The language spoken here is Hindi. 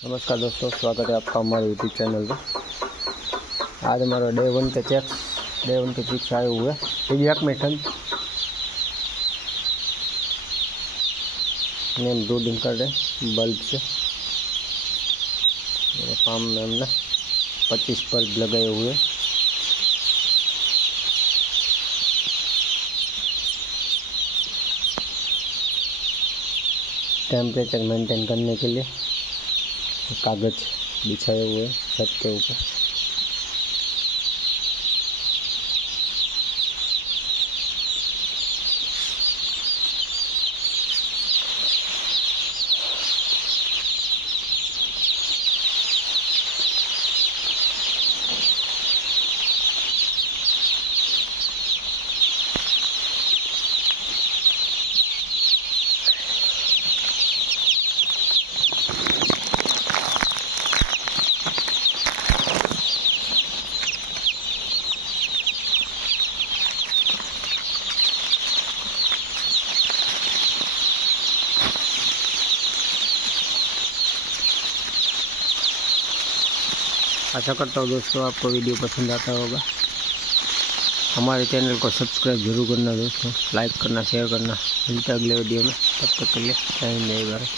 नमस्कार दोस्तों, स्वागत है आपका हमारे यूट्यूब चैनल पर। आज हमारा डे वन के चिप्स आए हुए हैं। एक मिनट हम ब्रूडिंग कर रहे हैं बल्ब से। मेरे फार्म में हमने 25 बल्ब लगाए हुए हैं। टेम्परेचर मेंटेन करने के लिए कागज़ बिछाए हुए हैं छत के ऊपर। आशा करता हूँ दोस्तों आपको वीडियो पसंद आता होगा। हमारे चैनल को सब्सक्राइब जरूर करना दोस्तों, लाइक करना, शेयर करना। मिलते हैं अगले वीडियो में, तब तक के लिए जय हिंद जय भारत।